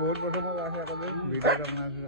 বহুত পছন্দ আছে আকৌ ভিডিঅ' এটা বনাইছে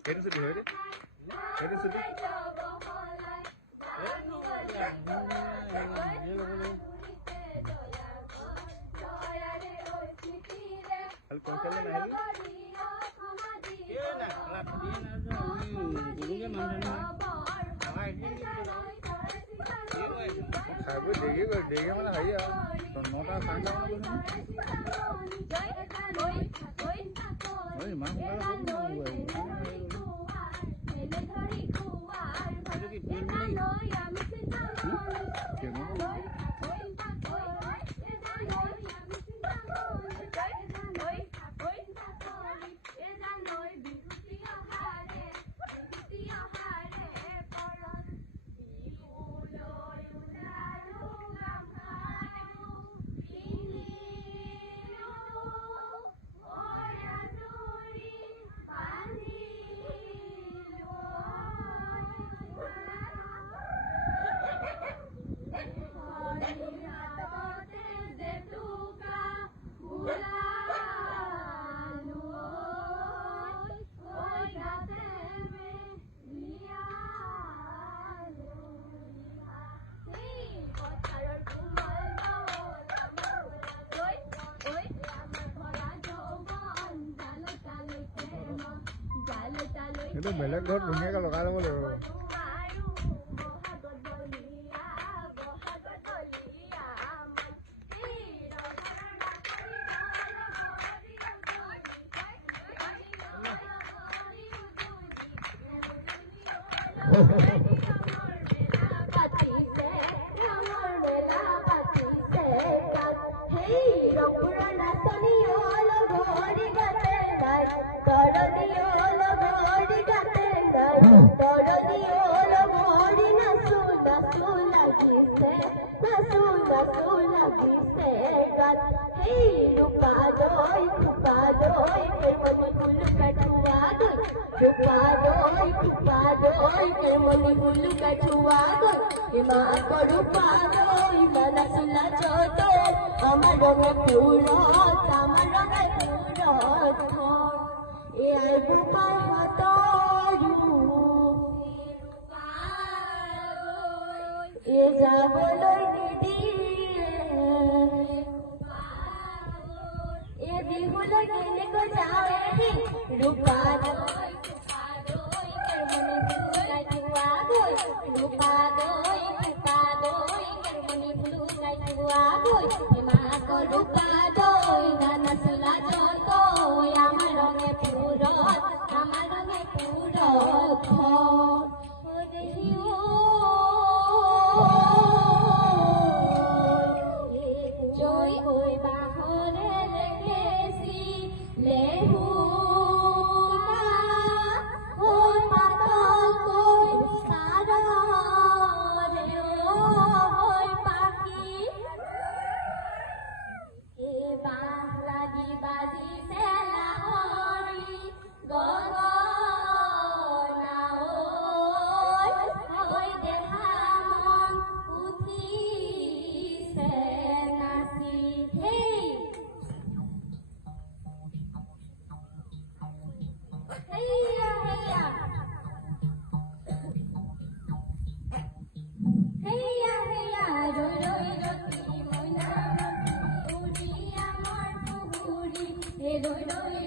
Itu sedih aja. Itu sedih. Hal konsel na hal. Iya nak, kelap dia nak. Dulunya mana? Awak ini. Aku dege mana kaya. Nota sanda mana? Oi, mana itu beleg ঘৰত ধুনীয়াকৈ লগাই ল'ব লাগিব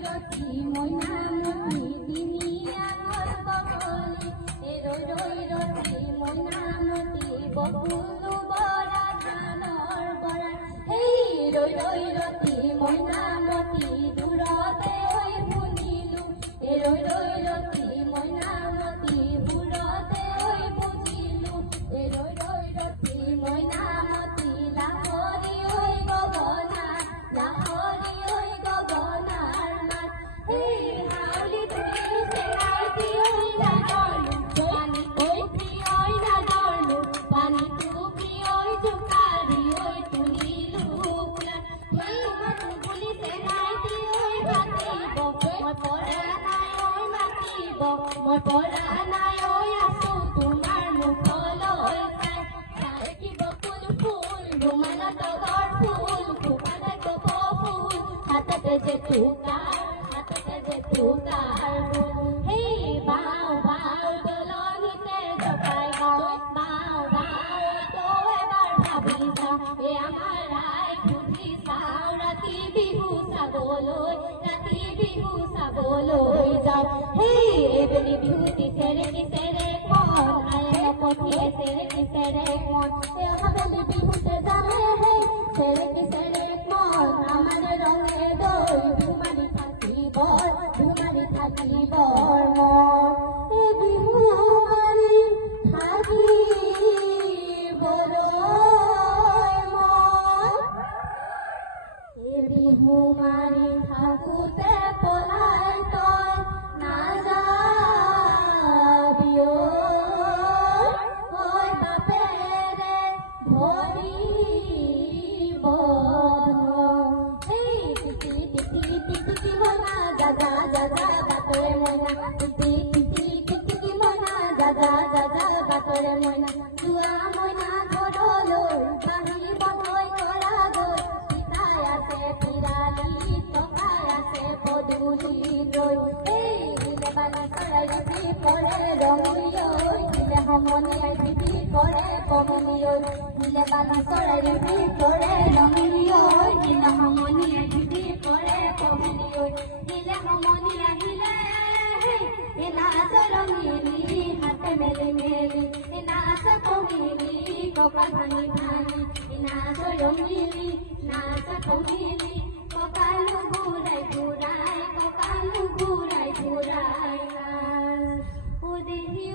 ৰতি মইনামতি তিনি আমাৰ কবলি ৰই ৰতি মইনামতি বকুলু বৰা ধানৰ বৰা এই ৰৈ ৰতি মইনামতি দূৰতে হৈ শুনিলো ৰৈ ৰতি মইনামতি দূৰতে হৈ বুজিলো ৰৈ ৰতি মইনামতি লাহৰি হৈ গগনা লাহৰি হৈ গগনাৰ মাত এই হাউলি ধুই চেনাইতি হৈ নাগৰলো পানী কৈ প্ৰিয়ই নাগৰলো পানীটো প্ৰিয়ই জোকাৰি হৈ তুলিলো ফুলাত এই মাতো বুলি চেনাইতি হৈ মাতিব মই পৰা নাই ঐ মাতিব মই পৰা নাই ঐ আছো তোমাৰ মুখলৈ চাই কি বকুল ফুল ৰুমালত তগৰ ফুল খোপাতে কপৌ ফুল হাততে যে তুকাৰ হেই বাও বাও দলনিতে জপাই গাও বাও বাও তো এবাৰ ভাবি চা এই আমাৰ ৰাই খুজি চাও ৰাতি বিহু চাবলৈ যাওঁ হেই এইবেলি বিহুতি চেৰে কণ আয়ে পঠিয়ে চেৰে কণ হাবেলি বিহুতে যামে হেই চেৰে কণ আমাৰ ৰঙে দৈ ধুমালি থাকিবৰ মন বিহু মাৰি থাকিবলৈ মন বিহু মাৰি থাকোতে পলাই তই নাযাবি ঐ বাপেৰে ধৰিব এই টিটি মইনা দাদা বাটৰে মইনা টিটি মইনা দাদা বাটৰে মইনা যোৱা মইনা ঘৰলৈ বাহিৰ বন্ধই কৰা গৈ পিতাই আছে পিৰালি টকাই আছে পদূলি ৰৈ এই দিলে বালি চৰাই দিবি পৰে ৰঙিয়ৈ দিলে সমনীয়াই দিবি পৰে কমলিয়ৈ দিলে বালি চৰাই দিবি পৰে ৰঙিয়ৈ দিলে সমনীয়াই দিবি পৰে কমলিয়ৈ দিলে সমনী আহিলে নাচ ৰঙিলি হাতে মেলি নাচ কমিলি কপাল ভাঙি নাচ ৰঙিলি নাচ কমিলি ককালো ঘূৰাই নাচ ও দেহি